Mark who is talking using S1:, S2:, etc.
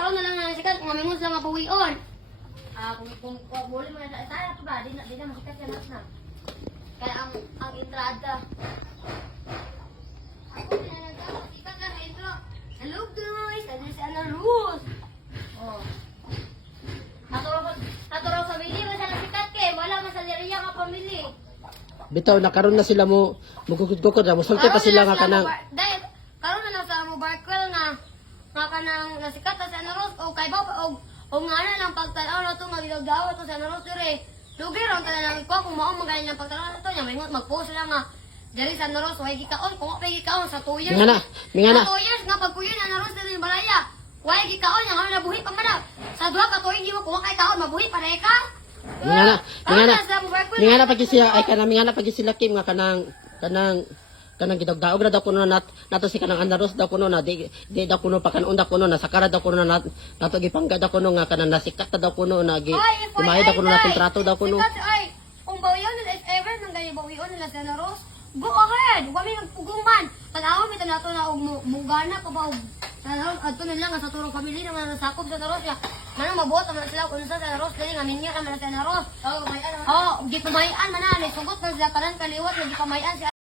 S1: karon na lang na sikat kung amingon sila mabuhion. Kung muli mo na tayo ba, di na masikat yan na. Kaya ang entrada. Ako pinalagay, sikat na intro. Hello guys, ano si Ana Rose? Oh. Naturo sa bili mo siya na sikat kay, wala man sa liriya ka pamili.
S2: Bitaw nakaroon na sila mo mugukod-gukod na musulti pa sila nga kanang
S1: dahil karon na lang sa mo barkwel nga kanang nasikat na si Ana Rose o kay ba o nga na lang pagtanaw na ito, mag-ilagawa ito sa naros dire. Lugi ron ka na lang ikaw, kung maong magaling ng pagtanaw na ito, niya, may mag-post lang nga, diri sa naros, way gikaon, kung wapay gikaon, sa 2 years.
S2: Minga na.
S1: Sa 2 years nga, pagpuyin na naros din yung balaya. Way gikaon, niya, kami nabuhi pa man. Sa 2 ka tuwing di mo, kung wakay kaon, mabuhi pa na ka.
S2: Minga na pagi siya, ay minga na pagi sila Kim, nga kanang gidagdaog na daw kuno nato si kanang Ana Rose daw kuno na di daw kuno pa kanon daw kuno na sakara daw kuno na nato gipangga daw kuno nga kanang nasikat daw kuno na kumahay daw kuno na kontrato daw kuno.
S1: Ay, kung bawiyon nila if ever nang ganyan bawiyon nila sa Ana Rose, go ahead, wala may magpuguman. Tanaw mi nato na og mugana pa ba adto na lang sa turong family nga nasakop sa Ana Rose ya. Manang mabuot man sila kun sa Ana Rose dili nga minyo man sa Ana Rose. Oh, gipamayan man na, sugot na sila karan kaliwat, gipamayan